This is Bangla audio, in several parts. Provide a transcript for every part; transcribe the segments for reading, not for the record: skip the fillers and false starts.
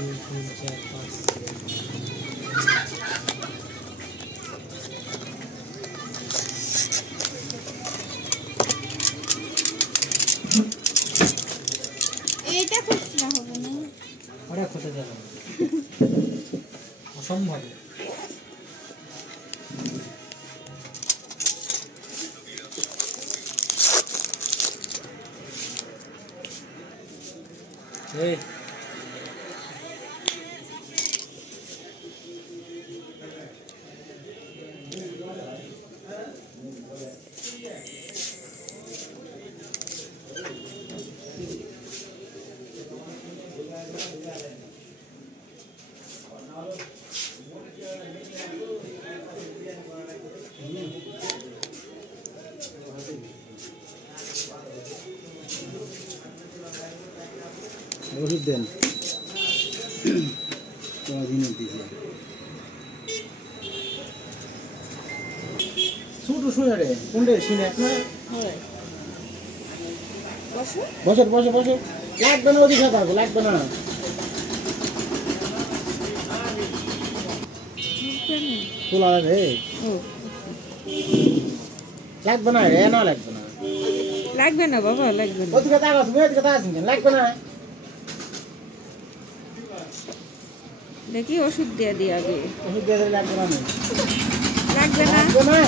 2 3 4 5 এইটা খুঁজতে হবে না ওটা খুঁজে দেব অসম্ভব এই ওষুধ দেন ছোট শুনে রে কোনটা শুনে এক না বসো বসো বসো লাগবে না ওদিকে থাকো লাগবে না তোলা রে লাগবে না রে না লাগবে না লাগবে না বাবা লাগবে না ওদিকে তাকাস ওদিকে তাকাস লাগবে না দেখি ওষুধ দিয়ে দি আগে ওষুধ দিয়ে লাগবে না লাগবে না লাগবে না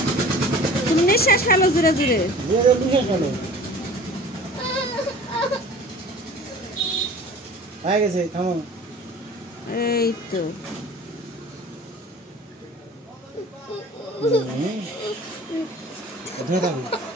তুমি নিঃশ্বাস ফেলো জোরে জোরে দিয়ে দে নিঃশ্বাস ফেলো হয়ে গেছে থামো এই তো ধরে থাকো